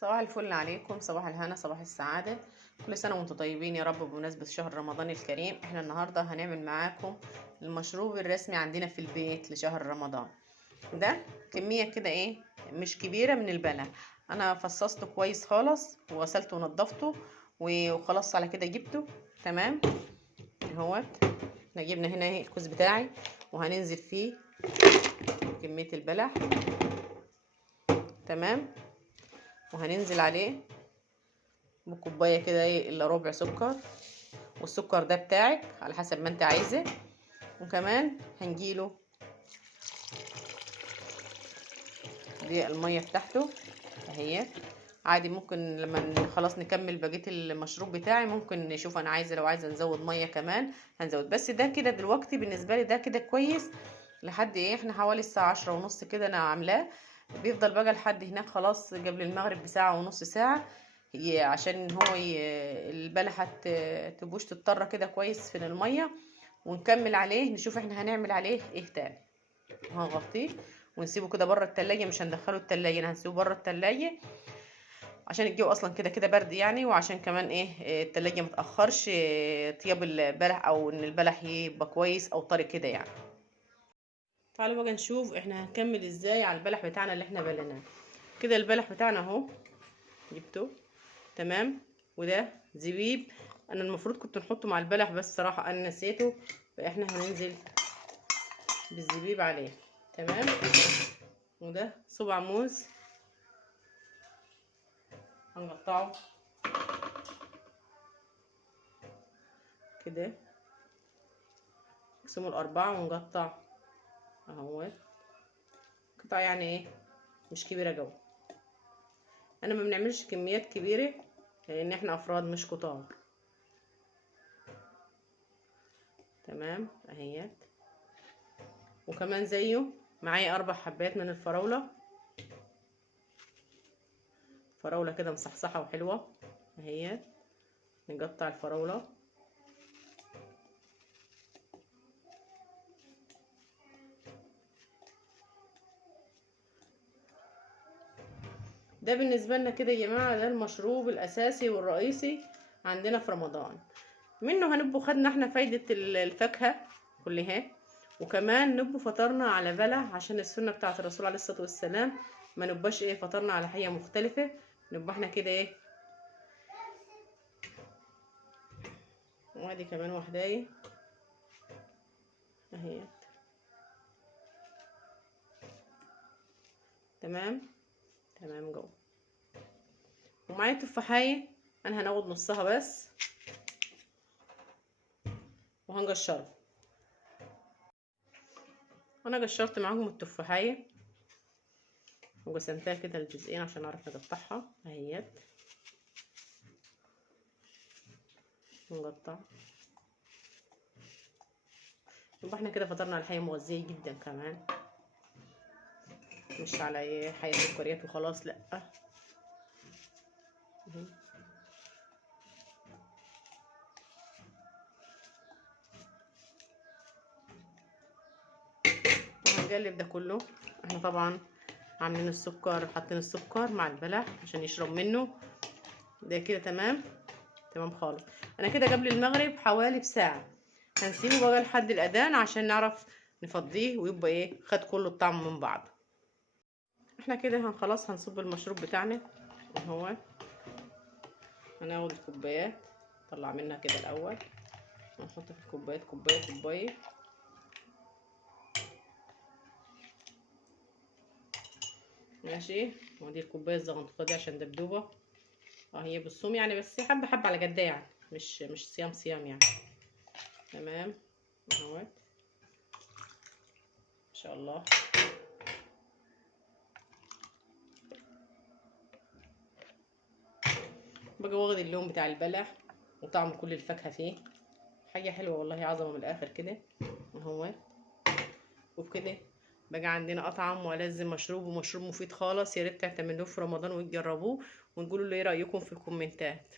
صباح الفل عليكم، صباح الهنا، صباح السعادة. كل سنة وانتم طيبين يا رب بمناسبة شهر رمضان الكريم. احنا النهاردة هنعمل معاكم المشروب الرسمي عندنا في البيت لشهر رمضان. ده كمية كده ايه مش كبيرة من البلح. انا فصصته كويس خالص وغسلته ونضفته وخلاص على كده جبته. تمام اهوت. احنا جبنا هنا اهي الكوز بتاعي وهننزل فيه كمية البلح. تمام، وهننزل عليه بكوبايه كده ايه الا ربع سكر، والسكر ده بتاعك على حسب ما انت عايزه. وكمان هنجيله دي الميه بتاعته اهي. عادي ممكن لما خلاص نكمل بقيه المشروب بتاعي ممكن نشوف انا عايزه، لو عايزه نزود ميه كمان هنزود، بس ده كده دلوقتي بالنسبه لي ده كده كويس لحد ايه احنا حوالي الساعه 10:30 كده انا عاملاه. بيفضل بقى لحد هناك خلاص قبل المغرب بساعه ونص ساعه، عشان هو البلحه تبوش تضطر كده كويس في الميه. ونكمل عليه نشوف احنا هنعمل عليه ايه تاني. هنغطيه ونسيبه كده بره التلاجة، مش هندخله التلاجة، انا هنسيبه بره التلاجة عشان الجو اصلا كده كده برد يعني، وعشان كمان ايه التلاجة متأخرش طياب البلح او ان البلح يبقى كويس او طري كده يعني. تعالوا بقى نشوف احنا هنكمل ازاي على البلح بتاعنا اللي احنا بلناه. كده البلح بتاعنا اهو جبته. تمام، وده زبيب انا المفروض كنت نحطه مع البلح بس صراحة انا نسيته، فاحنا هننزل بالزبيب عليه. تمام، وده صبع موز هنقطعه كده، نقسمه الأربعة ونقطع اهو قطع يعني ايه مش كبيرة جو. انا ما بنعملش كميات كبيرة لان احنا افراد مش كتار. تمام اهيت. وكمان زيه معايا 4 حبات من الفراولة، فراولة كده مصحصحة وحلوة اهيت. نقطع الفراولة ده بالنسبة لنا كده يا جماعة، ده المشروب الأساسي والرئيسي عندنا في رمضان. منه هنبقوا خدنا احنا فايدة الفاكهة كلها، وكمان نبقوا فطرنا على بلح عشان السنة بتاعة الرسول عليه الصلاة والسلام، ما نبقاش ايه فطرنا على حاجة مختلفة، نبقى احنا كده ايه. وادي كمان واحداية اهي. تمام تمام جو. ومعايا تفاحية انا هناخد نصها بس وهنقشرها. انا قشرت معاهم التفاحية وقسمتها كده لجزئين عشان اعرف اقطعها اهيت. نقطع يبقى احنا كده فطرنا على حاجة مغذية جدا كمان، مش على حاجة سكريات وخلاص لا. وهنقلب ده كله. احنا طبعا عاملين السكر، حاطين السكر مع البلح عشان يشرب منه. ده كده تمام تمام خالص. انا كده قبل المغرب حوالي بساعة هنسيبه بقى لحد الاذان عشان نعرف نفضيه ويبقى ايه خد كله الطعم من بعض. احنا كده خلاص هنصب المشروب بتاعنا اهو. هناخد الكوبايات نطلع منها كده الاول ونحط في الكوبايات كوبايه كوبايه. ماشي، ودي الكوبايه الزغنطوطه دي عشان دبدوبه هي بالصوم يعني، بس حبه حبه على قد يعني مش صيام صيام يعني. تمام اهوت ان شاء الله. بقى واخد اللون بتاع البلح وطعم كل الفاكهه فيه، حاجه حلوه والله عظمه من الاخر كده اهوت. وبكده بقى عندنا اطعم والذ مشروب ومشروب مفيد خالص. يا ريت تعملوه في رمضان وتجربوه وتقولوا لي ايه رايكم في الكومنتات.